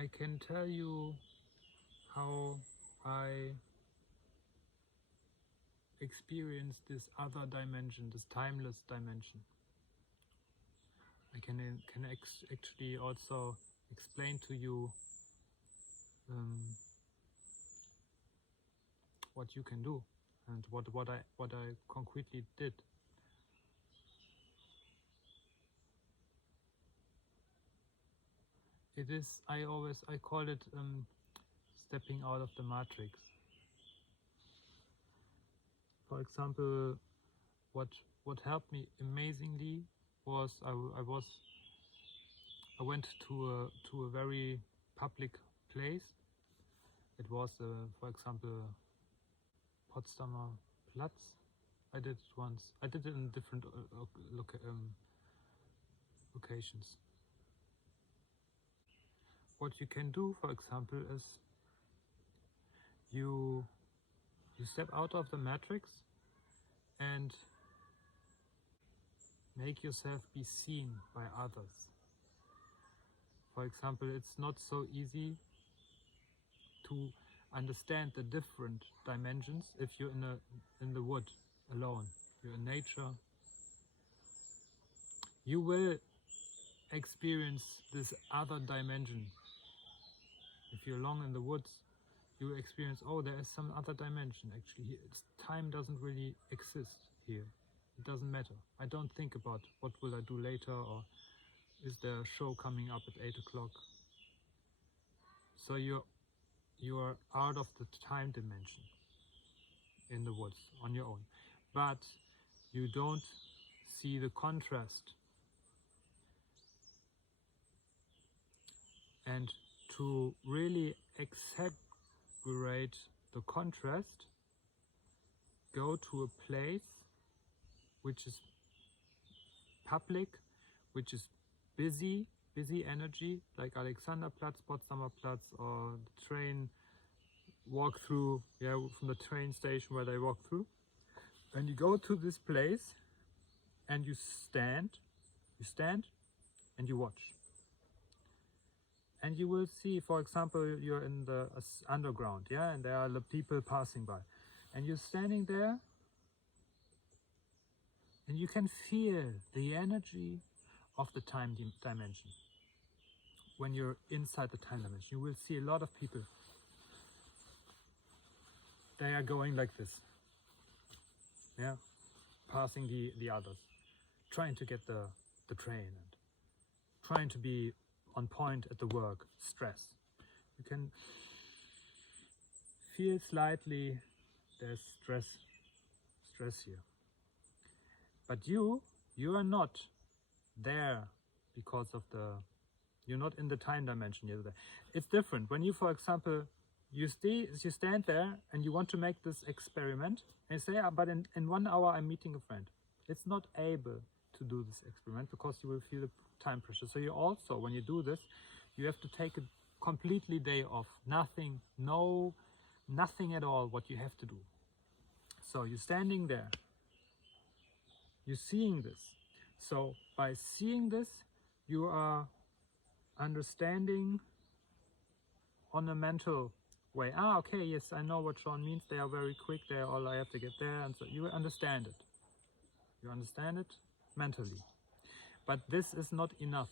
I can tell you how I experience this other dimension, this timeless dimension. I can actually also explain to you what you can do and what I concretely did. It is, I call it stepping out of the matrix. For example, what helped me amazingly was I went to a very public place. It was for example Potsdamer Platz. I did it once. I did it in different locations. What you can do, for example, is you step out of the matrix and make yourself be seen by others. For example, it's not so easy to understand the different dimensions if you're in the wood alone. You're in nature. You will experience this other dimension. If you're alone in the woods, you will experience, oh, there is some other dimension actually. Time doesn't really exist here. It doesn't matter. I don't think about what will I do later, or is there a show coming up at 8 o'clock. So you are out of the time dimension in the woods on your own. But you don't see the contrast. And to really exaggerate the contrast, go to a place which is public, which is busy energy, like Alexanderplatz, Potsdamer Platz, or the train walk through, from the train station where they walk through. And you go to this place and you stand and you watch. And you will see, for example, you're in the underground, and there are the people passing by. And you're standing there and you can feel the energy of the time dimension. When you're inside the time dimension, you will see a lot of people. They are going like this, passing the others, trying to get the train and trying to be on point at the work, stress. You can feel slightly there's stress here. But you are not there because of you're not in the time dimension, you're there. It's different. When you, for example, you stand there and you want to make this experiment and say, but in 1 hour I'm meeting a friend. It's not able to do this experiment because you will feel the time pressure. So you also, when you do this, you have to take a completely day off. Nothing at all what you have to do. So you're standing there. You're seeing this. So by seeing this, you are understanding on a mental way. Okay, yes, I know what Sean means. They are very quick. They are all I have to get there. And so you understand it. You understand it mentally. But this is not enough.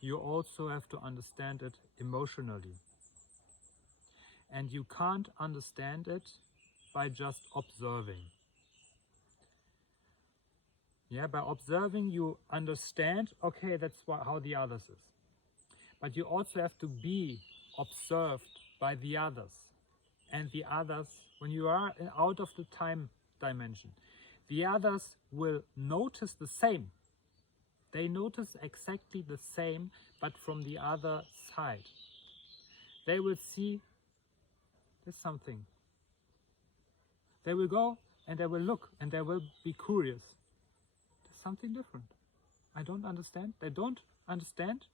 You also have to understand it emotionally. And you can't understand it by just observing. By observing you understand, okay, that's how the others is. But you also have to be observed by the others. And the others, when you are out of the time dimension, the others will notice the same. They notice exactly the same, but from the other side. They will see there's something. They will go and they will look and they will be curious. There's something different. I don't understand. They don't understand,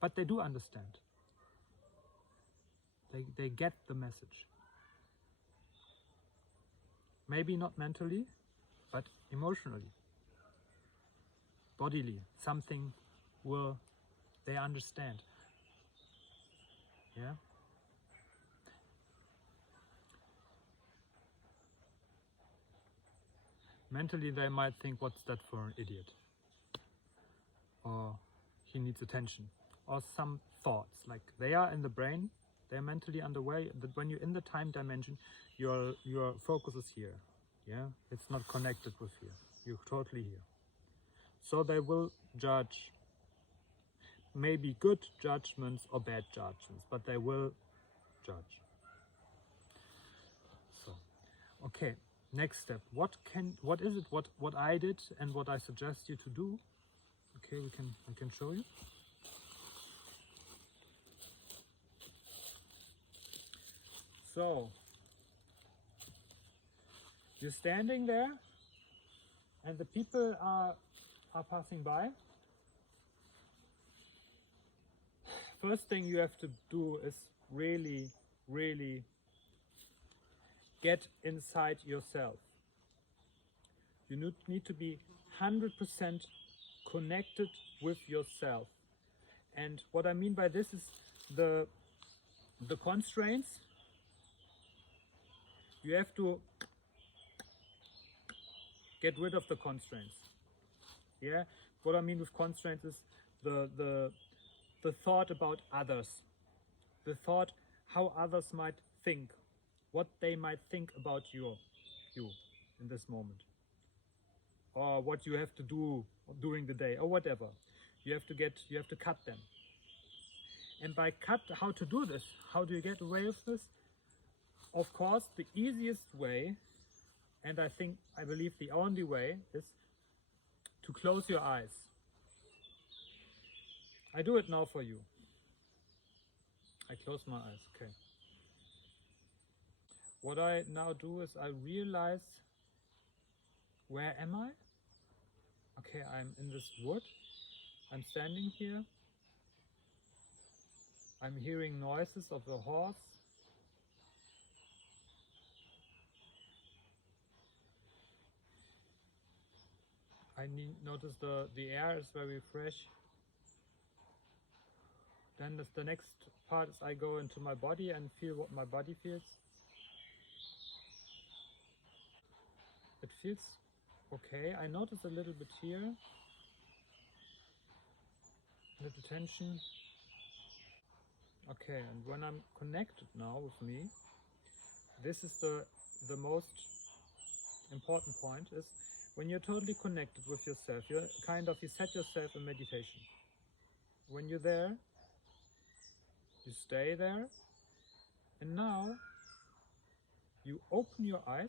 but they do understand. They get the message. Maybe not mentally, but emotionally. Bodily, something they understand. Yeah. Mentally they might think, what's that for an idiot? Or he needs attention. Or some thoughts, like they are in the brain, they're mentally underway. That when you're in the time dimension, your focus is here. Yeah, it's not connected with here. You're totally here. So they will judge, maybe good judgments or bad judgments, but they will judge. So, okay, next step. What is it? What I did and what I suggest you to do? Okay, I can show you. So you're standing there, and the people are passing by. First thing you have to do is really, really get inside yourself. You need to be 100% connected with yourself. And what I mean by this is the constraints. You have to get rid of the constraints. Yeah, what I mean with constraints is the thought about others, the thought how others might think, what they might think about you in this moment, or what you have to do during the day, or whatever. You have to cut them. And by how to do this? How do you get away with this? Of course, the easiest way, and I believe the only way, is to close your eyes. I do it now for you. I close my eyes, okay. What I now do is I realize, where am I? Okay, I'm in this wood. I'm standing here. I'm hearing noises of the horse. Notice the air is very fresh. Then the next part is I go into my body and feel what my body feels. It feels okay. I notice a little bit here, little tension. Okay, and when I'm connected now with me, this is the most important point, is when you're totally connected with yourself, you set yourself in meditation. When you're there, you stay there, and now you open your eyes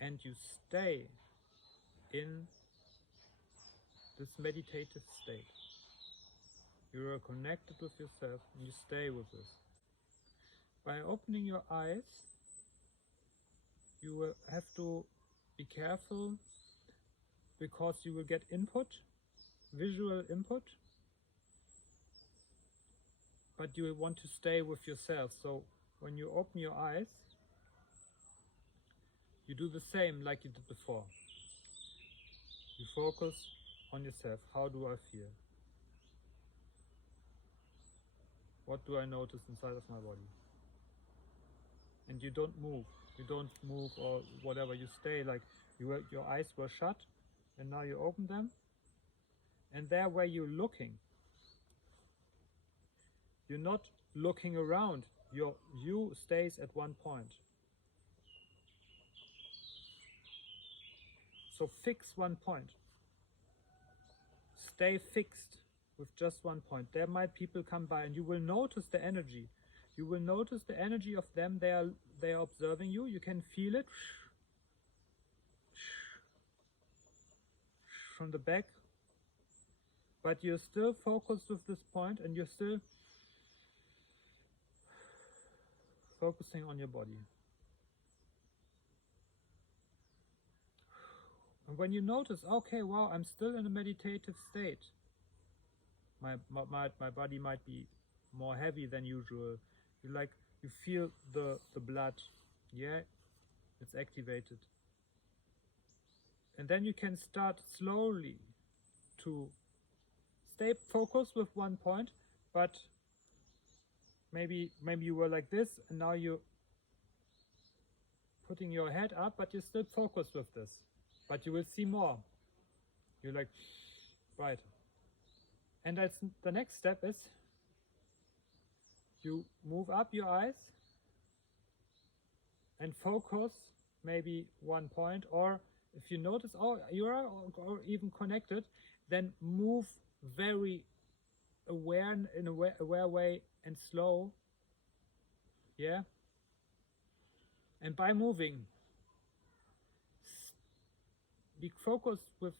and you stay in this meditative state. You are connected with yourself and you stay with this. By opening your eyes, you will have to be careful, because you will get input, visual input, but you will want to stay with yourself. So when you open your eyes, you do the same like you did before. You focus on yourself. How do I feel? What do I notice inside of my body? And you don't move. You don't move or whatever. You stay like your eyes were shut, and now you open them. And there where you're looking, you're not looking around. Your view stays at one point. So fix one point. Stay fixed with just one point. There might people come by, and you will notice the energy. You will notice the energy of them. They are observing you. You can feel it from the back. But you're still focused with this point, and you're still focusing on your body. And when you notice, okay, wow, I'm still in a meditative state. My body might be more heavy than usual. You feel the blood, yeah, it's activated. And then you can start slowly to stay focused with one point, but maybe you were like this, and now you're putting your head up, but you're still focused with this. But you will see more. You're like, right. And that's the next step is you move up your eyes and focus maybe one point, or if you notice, oh, you are or even connected, then move very aware in a aware way and slow. Yeah. And by moving, be focused with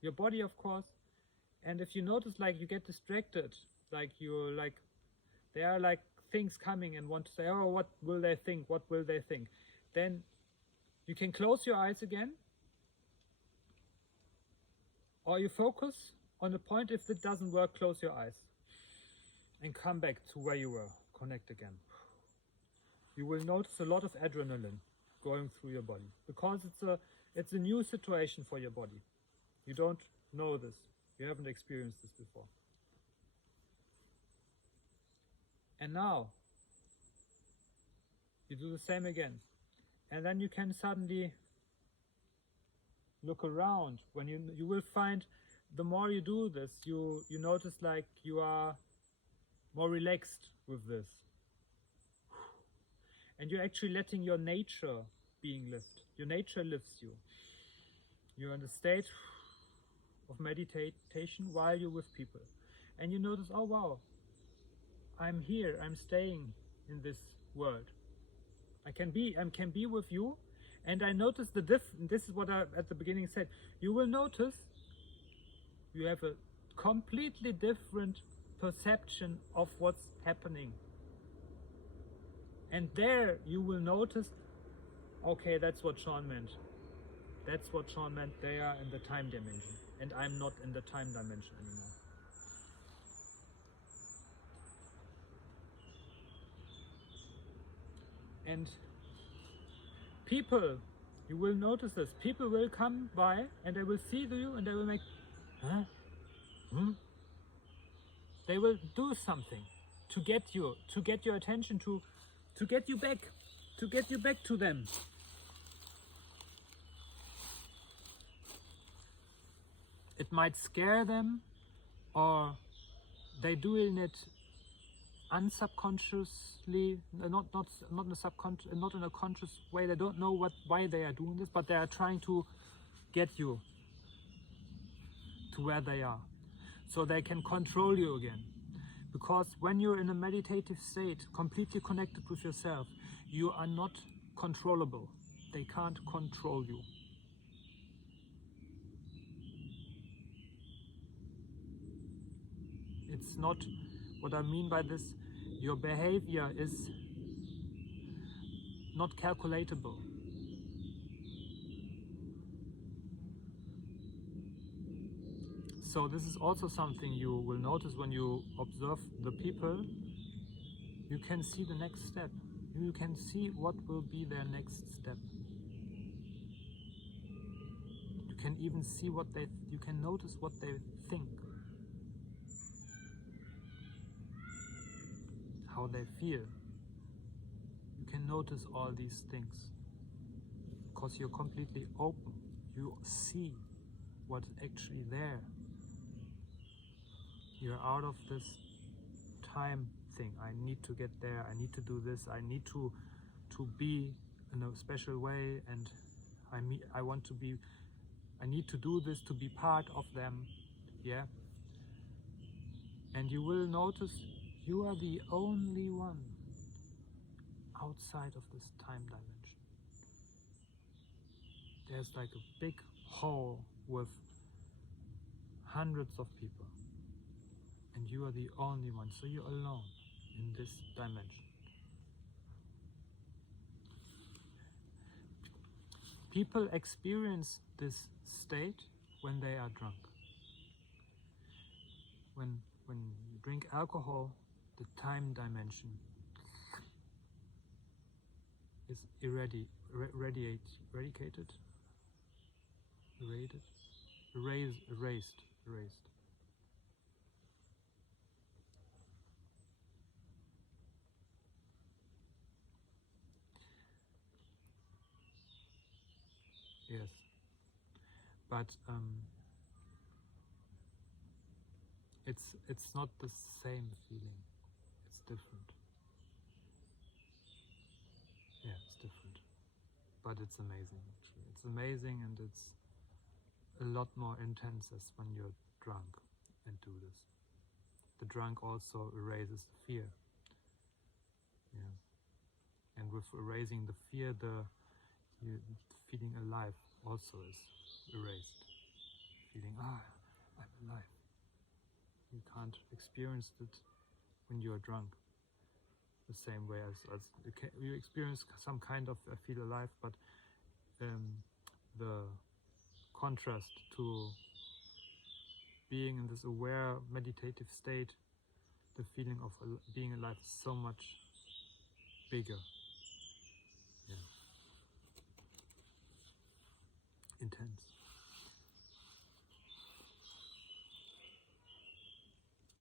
your body, of course. And if you notice, like, you get distracted, like you're like, there are like things coming and want to say, oh, what will they think? What will they think? Then you can close your eyes again, or you focus on the point. If it doesn't work, close your eyes and come back to where you were. Connect again. You will notice a lot of adrenaline going through your body, because it's a new situation for your body. You don't know this. You haven't experienced this before. And now you do the same again. And then you can suddenly look around. When you will find, the more you do this, you notice like you are more relaxed with this. And you're actually letting your nature being lived. Your nature lifts you. You're in a state of meditation while you're with people. And you notice, oh wow, I'm here, I'm staying in this world. I can be with you. And I notice this is what I at the beginning said. You will notice you have a completely different perception of what's happening. And there you will notice, okay, that's what Sean meant. That's what Sean meant. They are in the time dimension, and I'm not in the time dimension anymore. And people, you will notice this. People will come by and they will see you and they will make, huh? They will do something to get your attention, to get you back to them. It might scare them, or they doing it unsubconsciously, not in a conscious way. They don't know why they are doing this, but they are trying to get you to where they are, so they can control you again. Because when you're in a meditative state, completely connected with yourself, you are not controllable. They can't control you. It's not, what I mean by this, your behavior is not calculatable. So this is also something you will notice when you observe the people. You can see the next step. You can see what will be their next step. You can even see you can notice what they think, how they feel. You can notice all these things because you're completely open. You see what's actually there. You're out of this time thing. I need to get there. I need to do this. I need to be in a special way, and I need to do this to be part of them. Yeah. And you will notice you are the only one outside of this time dimension. There's like a big hall with hundreds of people, and you are the only one, so you're alone in this dimension. People experience this state when they are drunk. When you drink alcohol, the time dimension is erased. Yes. But it's not the same feeling. It's different. Yeah, it's different. But it's amazing actually. It's amazing, and it's a lot more intense as when you're drunk and do this. The drunk also erases the fear. Yeah. And with erasing the fear, the feeling alive also is erased. Feeling, I'm alive. You can't experience it when you are drunk the same way as you experience some kind of feel alive, but the contrast to being in this aware meditative state, the feeling of being alive is so much bigger. Yeah. Intense.